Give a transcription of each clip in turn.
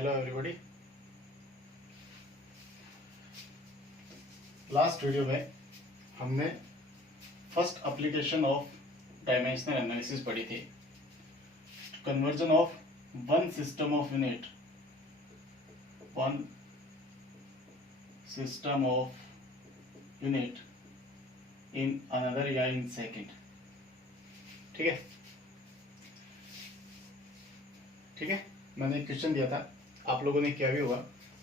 Hello everybody. Last video में हमने first application of dimensional analysis पढ़ी थी। Conversion of one system of unit in another या in second. ठीक है, मैंने एक क्वेश्चन दिया था, आप लोगों ने क्या भी होगा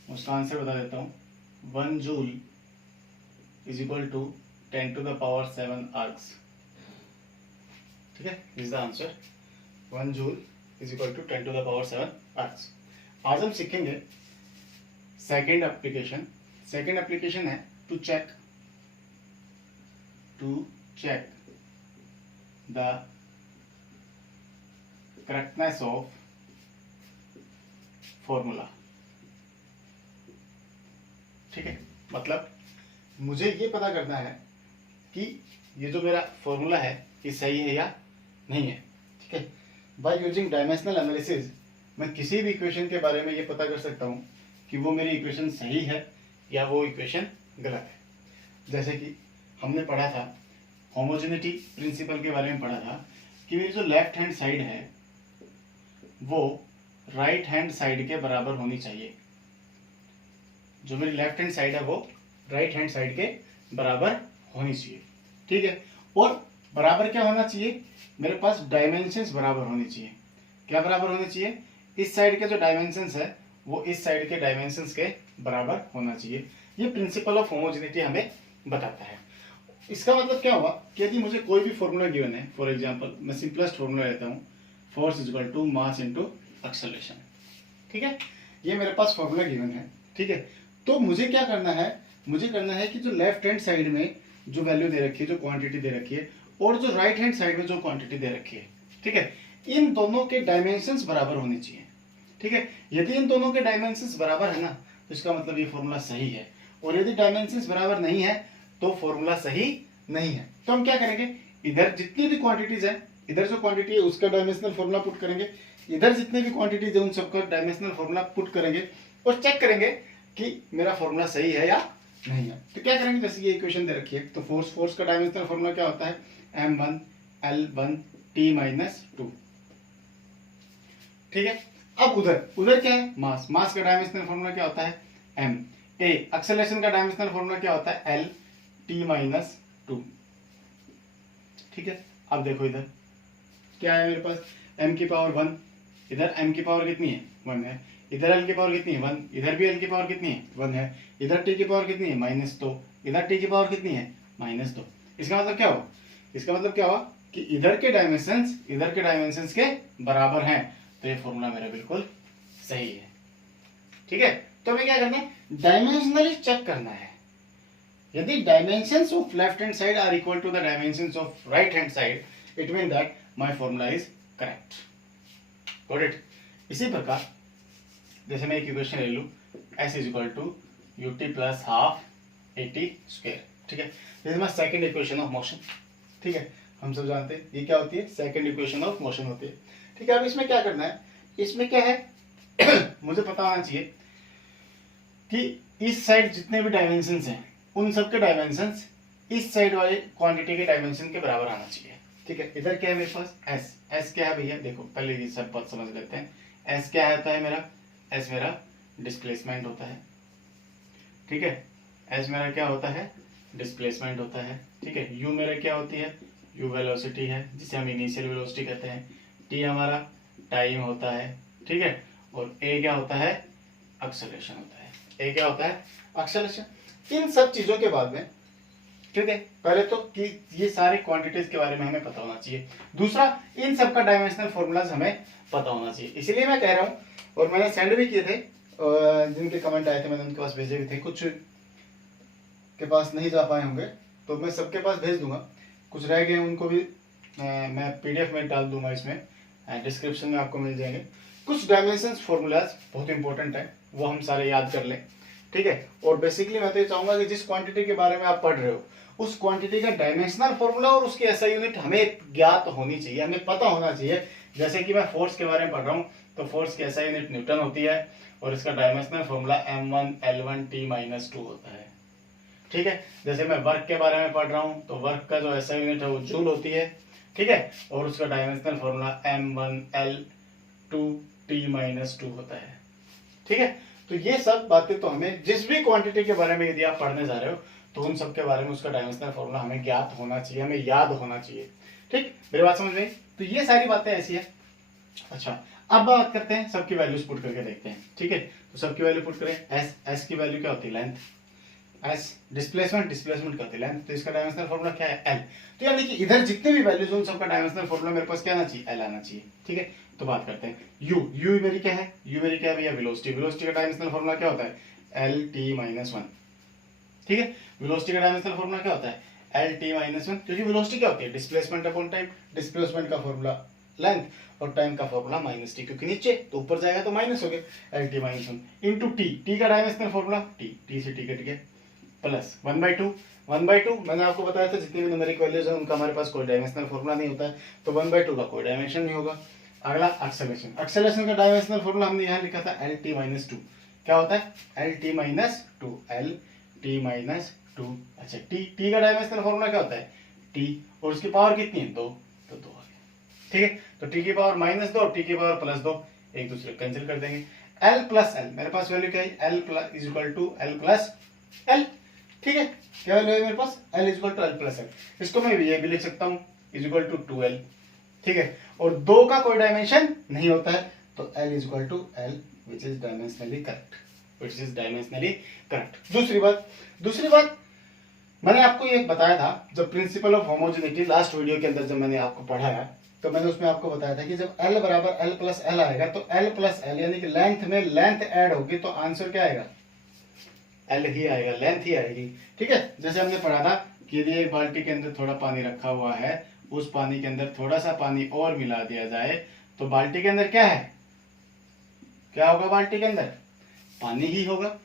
उसका आंसर बता देता हूँ। 1 joule is equal to 10⁻⁷ ergs. ठीक है, is the answer. 1 joule is equal to 10⁻⁷ ergs. आज हम सीखेंगे सेकेंड एप्लीकेशन। सेकेंड एप्लीकेशन है to check the correctness of formula. ठीक है, मतलब मुझे ये पता करना है कि ये जो मेरा फॉर्मूला है ये सही है या नहीं है। ठीक है, बाय यूजिंग डायमेंशनल एनालिसिस मैं किसी भी इक्वेशन के बारे में ये पता कर सकता हूँ कि वो मेरी इक्वेशन सही है या वो इक्वेशन गलत है। जैसे कि हमने पढ़ा था होमोजेनिटी प्रिंसिपल के बारे में पढ़ा था कि मेरी जो लेफ्ट हैंड साइड है वो राइट हैंड साइड के बराबर होनी चाहिए। जो मेरी लेफ्ट हैंड साइड है वो राइट हैंड साइड के बराबर होनी चाहिए। ठीक है, और बराबर क्या होना चाहिए, मेरे पास डायमेंशंस बराबर होनी चाहिए। क्या बराबर होने चाहिए, इस साइड के जो डायमेंशंस है वो इस साइड के डायमेंशंस के बराबर होना चाहिए। ये प्रिंसिपल ऑफ होमोजेनिटी हमें बताता है। इसका मतलब क्या हुआ कि यदि मुझे कोई भी फॉर्मूला गिवन है, फॉर एग्जांपल मैं सिंपलेस्ट फॉर्मूला लेता हूँ, force is equal to mass into acceleration. ठीक है, ये मेरे पास फॉर्मूला गिवन है। ठीक है, तो मुझे क्या करना है, मुझे करना है कि जो लेफ्ट हैंड साइड में जो वैल्यू दे रखी है, जो क्वांटिटी दे रखी है, और जो राइट हैंड साइड में जो क्वांटिटी दे रखी है, ठीक है, इन दोनों के डायमेंशंस बराबर होने चाहिए। ठीक है, यदि इन दोनों के डायमेंशंस बराबर है ना तो इसका मतलब ये फॉर्मूला सही है, और यदि डायमेंशंस बराबर नहीं है तो फॉर्मूला सही नहीं है। तो हम क्या करेंगे, इधर जितनी भी क्वांटिटीज है, इधर जो क्वांटिटी है उसका डायमेंशनल फॉर्मूला पुट करेंगे, इधर जितने भी क्वांटिटीज है उन सबका डायमेंशनल फॉर्मूला पुट करेंगे और चेक करेंगे कि मेरा फॉर्मूला सही है या नहीं है। तो क्या करेंगे, जैसे ये इक्वेशन दे रखी है तो फोर्स का डायमेंशनल फॉर्मूला क्या होता है, m1 L1 T-2। ठीक है, अब उधर क्या है, मास का डायमेंशनल फॉर्मूला क्या होता है, m। एक्सेलरेशन का डायमेंशनल फॉर्मूला क्या होता है, L T-2। ठीक है, अब देखो इधर क्या है मेरे पास, m की पावर 1, इधर m की पावर कितनी है, 1 है, इधर l की पावर कितनी है, 1, इधर भी l की पावर कितनी है, 1 है, इधर t की पावर कितनी है, -2, इधर t की पावर कितनी है, -2। इसका मतलब क्या हुआ, इसका मतलब क्या हुआ कि इधर के डायमेंशंस के बराबर हैं, तो ये फॉर्मूला मेरा बिल्कुल सही है। ठीक है, तो हमें क्या करना है, डायमेंशनली चेक करना है। यदि dimensions of left hand side are equal to the dimensions of right hand side, it mean that my formula is correct. Got it. इसी प्रकार जैसे मैं एक इक्वेशन ले लूं, s is equal to ut plus half at square. ठीक है, this is my second equation of motion. ठीक है, हम सब जानते हैं ये क्या होती है, सेकंड इक्वेशन ऑफ मोशन होती है। ठीक है, अब इसमें क्या करना है, इसमें क्या है मुझे पता होना चाहिए कि इस साइड जितने भी डायमेंशंस हैं उन सब के डायमेंशंस इस साइड वाले क्वांटिटी के डायमेंशन के बराबर आना चाहिए। ठीक है, इधर क्या है मेरे पास s क्या है भैया, देखो पहले ये सब बात समझ लेते हैं। s क्या होता है मेरा, s मेरा डिस्प्लेसमेंट होता है। ठीक है, s मेरा क्या होता है, डिस्प्लेसमेंट होता है। ठीक है, u मेरा क्या होती है, u वेलोसिटी है जिसे हम इनिशियल वेलोसिटी कहते हैं, t हमारा टाइम होता है। ठीक है, और a क्या होता है, एक्सेलरेशन होता है। a क्या होता है, एक्सेलरेशन। इन सब चीजों के बाद में, ठीक है, पहले तो कि ये सारे क्वांटिटीज के बारे में हमें पता होना चाहिए, दूसरा इन सब का डायमेंशनल फॉर्मूलाज हमें पता होना चाहिए। इसीलिए मैं कह रहा हूँ, और मैंने सेंड भी किए थे, जिनके कमेंट आए थे मैंने उनके पास भेजे भी थे, कुछ के पास नहीं जा पाए होंगे तो मैं सबके पास भेज दूंगा, कुछ रह गए उनको भी मैं PDF में डाल दूंगा, इसमें डिस्क्रिप्शन में आपको मिल जाएंगे। कुछ डायमेंशंस फॉर्मूलाज बहुत इंपॉर्टेंट है, वो हम सारे याद कर लें। ठीक है। और बेसिकली मैं तो ये चाहूंगा कि जिस क्वांटिटी के बारे में आप पढ़ रहे हो उस क्वांटिटी का डायमेंशनल फॉर्मूला और उसकी एसआई यूनिट हमें ज्ञात होनी चाहिए, हमें पता होना चाहिए। जैसे कि मैं फोर्स के बारे में पढ़ रहा हूँ तो फोर्स की एसआई यूनिट न्यूटन होती है और इसका डायमेंशनल फॉर्मूला m1L1T-2 होता है, ठीक है। जैसे मैं वर्क के बारे में पढ़ रहा हूँ तो वर्क का जो एसआई यूनिट है वो जूल होती है, ठीक है, और उसका डायमेंशनल फॉर्मूला m1L2T-2 होता है, ठीक है। तो ये सब बातें तो हमें जिस भी क्वांटिटी के बारे में यदि आप पढ़ने जा रहे हो तो उन सब के बारे में उसका डायमेंशनल फॉर्मूला हमें ज्ञात होना चाहिए, हमें याद होना चाहिए, ठीक। मेरी बात समझ में? तो ये सारी बातें ऐसी है। अच्छा, अब बात करते हैं सबकी वैल्यूज पुट करके देखते हैं, ठीक है। तो सबकी वैल्यू पुट करें। एस की वैल्यू क्या होती है? लेंथ। एस डिस्प्लेसमेंट क्या होती है? लेंथ। तो इसका डायमेंशनल फॉर्मूला क्या है? एल। तो यानी कि इधर जितने भी वैल्यूज उन सबका डायमेंशनल फॉर्मूला मेरे पास क्या आना चाहिए? एल आना चाहिए, ठीक है। तो बात करते हैं यू मेरी क्या है? यू मेरी क्या है भैया? वेलोसिटी का डायमेंशनल फॉर्मूला क्या होता है? LT-1, ठीक है। वेलोसिटी का डायमेंशनल फॉर्मूला क्या होता है? LT-1, क्योंकि वेलोसिटी क्या होती है? Displacement upon time. डिस्प्लेसमेंट का फॉर्मूला लेंथ और टाइम का फॉर्मूला -t, क्योंकि नीचे तो ऊपर जाएगा तो माइनस हो गया। LT-1 इंटू टी का डायमेंशनल फॉर्मूला टी से टी कट गया प्लस 1/2 मैंने आपको बताया था जितनी भी न्यूमेरिक वैल्यूज है उनका हमारे पास कोई डायमेंशनल फॉर्मूला नहीं होता है, तो 1/2 का कोई डायमेंशन नहीं होगा। अगला एक्सेलरेशन का डायमेंशनल फॉर्मूला हमने यहाँ लिखा था LT-2। क्या होता है? LT-2 अच्छा टी का डायमेंशनल फॉर्मूला क्या होता है? टी, और उसकी पावर कितनी है? 2, तो 2 आ गया, ठीक है। तो टी की पावर -2 और टी की पावर +2 एक दूसरे को कैंसिल कर देंगे। L प्लस एल, मेरे पास वैल्यू क्या है? L प्लस एल, ठीक है। क्या वैल्यू है मेरे पास? L plus L. इसको मैं ये भी लिख सकता हूँ =2L, ठीक है। और 2 का कोई डायमेंशन नहीं होता है तो L which is dimensionally correct. दूसरी बात मैंने आपको ये बताया था जब principle of homogeneity last video के अंदर जब मैंने आपको पढ़ाया तो मैंने उसमें आपको बताया था कि जब L बराबर L प्लस एल आएगा तो L प्लस एल यानी कि लेंथ में लेंथ ऐड होगी तो आंसर क्या आएगा? L ही आएगा, लेंथ ही आएगी, ठीक है। जैसे हमने पढ़ा था कि यदि एक बाल्टी के अंदर थोड़ा पानी रखा हुआ है, उस पानी के अंदर थोड़ा सा पानी और मिला दिया जाए तो बाल्टी के अंदर क्या है? क्या होगा? बाल्टी के अंदर पानी ही होगा,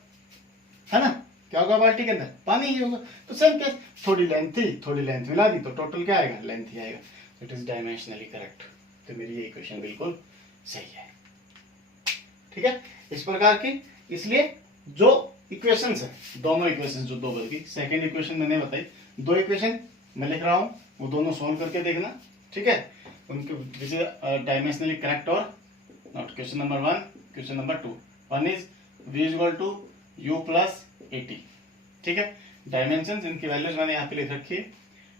है ना। क्या होगा? बाल्टी के अंदर पानी ही होगा। तो सेम केस, थोड़ी लेंथ मिला दी तो टोटल क्या आएगा? लेंथ ही आएगा। It is dimensionally correct. तो मेरी ये इक्वेशन बिल्कुल सही है, ठीक है। इस प्रकार की, इसलिए जो इक्वेशंस है, दोनों इक्वेशंस जो दो बल्कि सेकंड इक्वेशन मैंने बताई, 2 इक्वेशन मैं लिख रहा हूं वो दोनों सॉल्व करके देखना, ठीक है। उनके डायमेंशनली करेक्ट और not. Question number 1, question number 2। 1 is v = u plus 80, ठीक है। डायमेंशन इनकी वैल्यूज मैंने यहाँ पे लिख रखी है,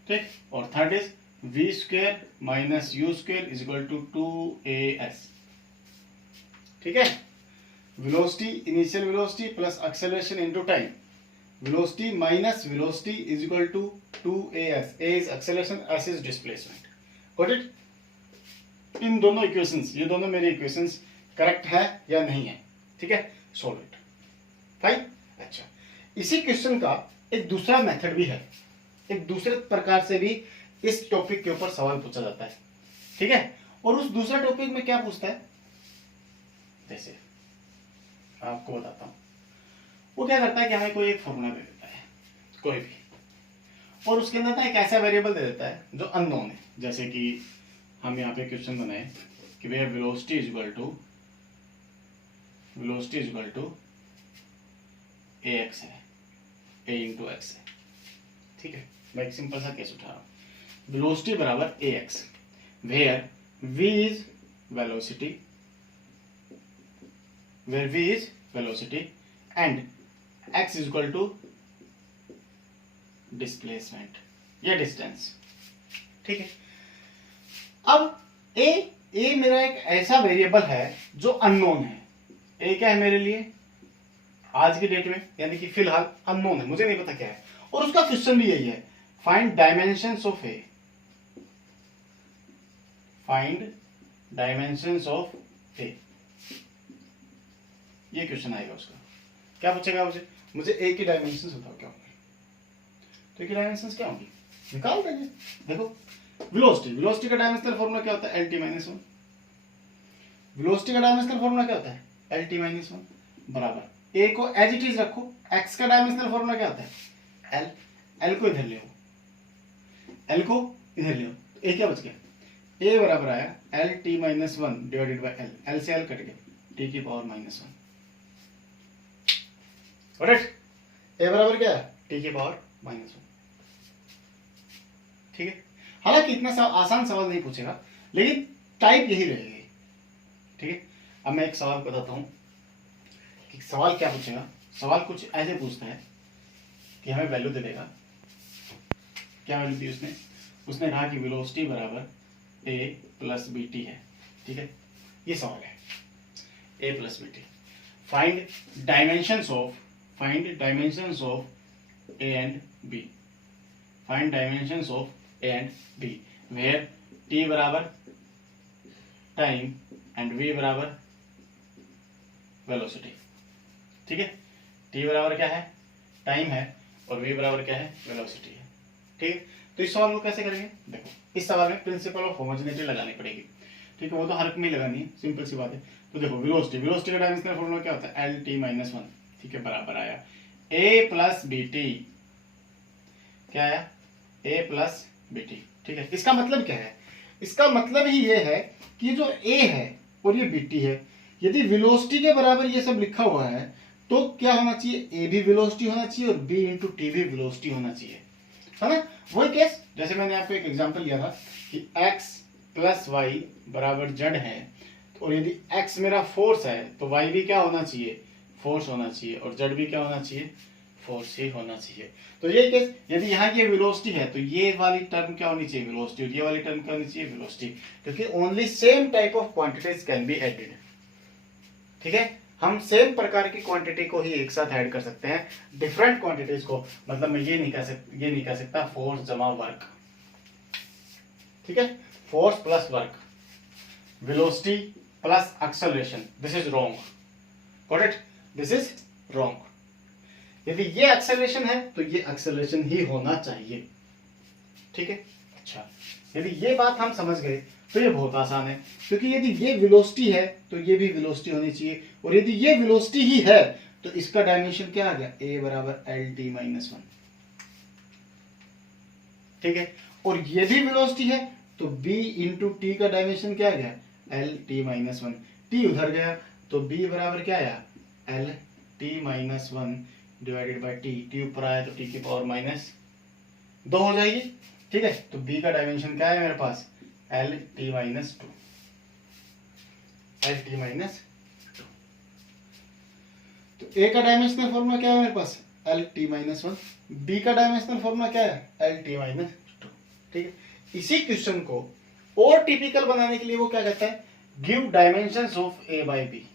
ठीक। और third is v² - u² = 2as, ठीक है। Velocity, initial velocity plus acceleration into time, velocity minus velocity = 2as। a is acceleration, s is displacement. Got it? इन दोनों इक्वेशंस, ये दोनों मेरी इक्वेशंस करेक्ट है या नहीं है, ठीक है। Solve it, fine. अच्छा, इसी क्वेश्चन का एक दूसरा मेथड भी है, एक दूसरे प्रकार से भी इस टॉपिक के ऊपर सवाल पूछा जाता है, ठीक है। और उस दूसरा टॉपिक में क्या पूछता है, जैसे आपको बताता हूं। वो क्या करता है कि हमें कोई एक फॉर्मूला दे देता है, कोई भी, और उसके अंदर ना एक ऐसा वेरिएबल दे देता है जो अननोन है। जैसे कि हम यहाँ पे क्वेश्चन बनाए कि भैया velocity is equal to ax है, a इंटू एक्स है, ठीक है। मैं एक सिंपल सा केस उठा रहा हूँ। वेलोसिटी बराबर ax, where v is velocity and x is equal to displacement या डिस्टेंस, ठीक है। अब a मेरा एक ऐसा वेरिएबल है जो अननोन है। a क्या है मेरे लिए आज की डेट में, यानी कि फिलहाल अननोन है, मुझे नहीं पता क्या है। और उसका क्वेश्चन भी यही है, find dimensions of a, find dimensions of a, ये क्वेश्चन आएगा उसका। क्या पूछेगा मुझे a की डायमेंशंस बताओ क्या होंगे। तो a की डायमेंशंस क्या होंगी निकाल देंगे। देखो वेलोसिटी का डायमेंशनल फॉर्मूला क्या होता है? LT-1। वेलोसिटी का डायमेंशनल फॉर्मूला क्या होता है? LT-1 बराबर ए को एज इट इज रखो, एक्स का डायमेंशनल फॉर्मूला क्या होता है एल, एल को इधर ले आओ, एल को इधर ले आओ, ए क्या बच गया, ए बराबर आया L T minus one divided by L, L से एल कट गया, टी की पावर माइनस वन, ए बराबर क्या है टी की पावर माइनस वन। ठीक है, हालांकि इतना आसान सवाल नहीं पूछेगा, लेकिन टाइप यही रहेगी। ठीक है, अब मैं एक सवाल बताता हूं कि सवाल क्या पूछेगा। सवाल कुछ ऐसे पूछता है कि हमें वैल्यू दे देगा, क्या वैल्यू दी उसने, उसने कहा कि वेलोसिटी बराबर ए प्लस बी टी है। ठीक है, ये सवाल है, A plus B T, find dimensions of A and B, find dimensions of A and B, where T बराबर टाइम एंड वी बराबर वेलोसिटी। ठीक है, टी बराबर क्या है टाइम है और वी बराबर क्या है वेलोसिटी है। ठीक है, तो इस सवाल को कैसे करेंगे, देखो इस सवाल में प्रिंसिपल ऑफ होमोजेनिटी लगानी पड़ेगी। ठीक है, वो तो हर एक में ही लगानी है, सिंपल सी बात है। तो देखो वेलोसिटी का डायमेंशनल फॉर्मूला क्या होता है एल टी माइनस वन। ठीक है, बराबर आया ए प्लस बी टी, क्या आया ए प्लस बी टी। ठीक है, इसका मतलब क्या है, इसका मतलब ही ये है कि जो ए है और ये बी टी है, यदि वेलोसिटी के बराबर ये सब लिखा हुआ है तो क्या होना चाहिए, ए भी वेलोसिटी होना चाहिए और बी इंटू टी भी वेलोसिटी होना चाहिए, है ना। वही केस जैसे मैंने आपको एक एग्जांपल दिया था कि x प्लस वाई बराबर जेड है, और यदि x मेरा फोर्स है तो y भी क्या होना चाहिए, फोर्स होना चाहिए, और z भी क्या होना चाहिए, फोर्स ही होना चाहिए। तो ये केस यदि यहाँ की वेलोसिटी है तो ये वाली टर्म क्या होनी चाहिए, वेलोसिटी, और ये वाली टर्म क्या होनी चाहिए, वेलोसिटी, क्योंकि only same type of quantities can be added. ठीक है, हम सेम प्रकार की क्वांटिटी को ही एक साथ ऐड कर सकते हैं, डिफरेंट क्वांटिटीज को, मतलब मैं ये नहीं कह सकता फोर्स जमा वर्क। ठीक है, force plus work, velocity plus acceleration, this is wrong, got it, this is wrong. यदि ये एक्सेलरेशन है तो ये एक्सेलरेशन ही होना चाहिए। ठीक है, अच्छा, यदि ये बात हम समझ गए तो ये बहुत आसान है, क्योंकि यदि ये वेलोसिटी है तो ये भी वेलोसिटी होनी चाहिए, और यदि ये वेलोसिटी ही है तो इसका डायमेंशन क्या आ गया, ए बराबर एल टी माइनस वन। ठीक है, और ये भी वेलोसिटी है तो बी इंटू टी का डायमेंशन क्या आ गया, L T minus one, T उधर गया तो बी बराबर क्या आया, L T minus one divided by T, T ऊपर आया तो टी की पावर माइनस दो हो जाएगी। ठीक है, तो बी का डायमेंशन क्या है मेरे पास, L T minus two, L T minus two. तो ए का डायमेंशनल फॉर्मूला क्या है मेरे पास, L T minus one, B का डायमेंशनल फॉर्मूला क्या है, एल टी माइनस टू। ठीक है, इसी क्वेश्चन को और टिपिकल बनाने के लिए वो क्या कहता है, give dimensions of A by B,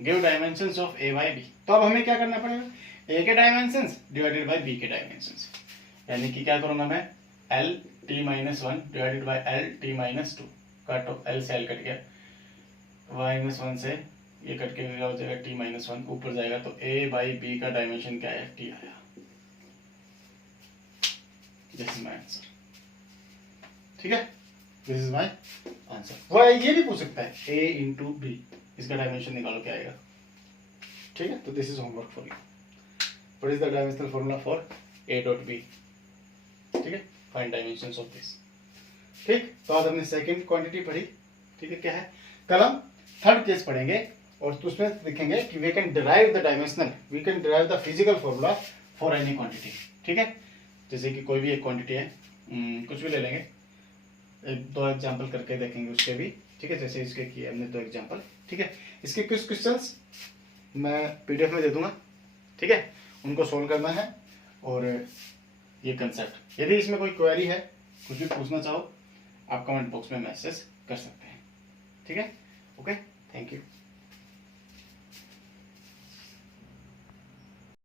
give dimensions of A by B. तो अब हमें क्या करना पड़ेगा, ए के डायमेंशंस डिवाइडेड बाई बी के डायमेंशंस, यानी कि क्या करूंगा मैं, L T minus one divided by L T minus two, काटो, एल से एल कट गया, माइनस वन से ये कट के हो जाएगा टी माइनस वन, ऊपर जाएगा तो ए बाई बी का डायमेंशन क्या है, टी आया। This is my answer. ठीक है, दिस इज माय आंसर। वो ये भी पूछ सकता है ए इंटू बी, इसका डायमेंशन निकालो क्या आएगा। ठीक है, तो this is homework for you, what is the dimensional formula for A dot B. ठीक है, फाइंड डायमेंशंस ऑफ दिस। ठीक, तो आज हमने सेकंड क्वांटिटी पढ़ी। ठीक है, क्या है, कल हम थर्ड केस पढ़ेंगे और उसमें लिखेंगे कि we can derive the dimensional, we can derive the physical formula for any quantity. ठीक है, जैसे कि कोई भी एक क्वांटिटी है, कुछ भी ले लेंगे, एक दो एग्जांपल करके देखेंगे उसके भी। ठीक है, जैसे इसके किए हमने दो एग्जांपल। ठीक है, इसके कुछ क्वेश्चंस मैं पीडीएफ में दे दूंगा। ठीक है, उनको सोल्व करना है, और ये कंसेप्ट, यदि इसमें कोई क्वेरी है, कुछ भी पूछना चाहो, आप कमेंट बॉक्स में मैसेज कर सकते हैं। ठीक है, ओके, थैंक यू।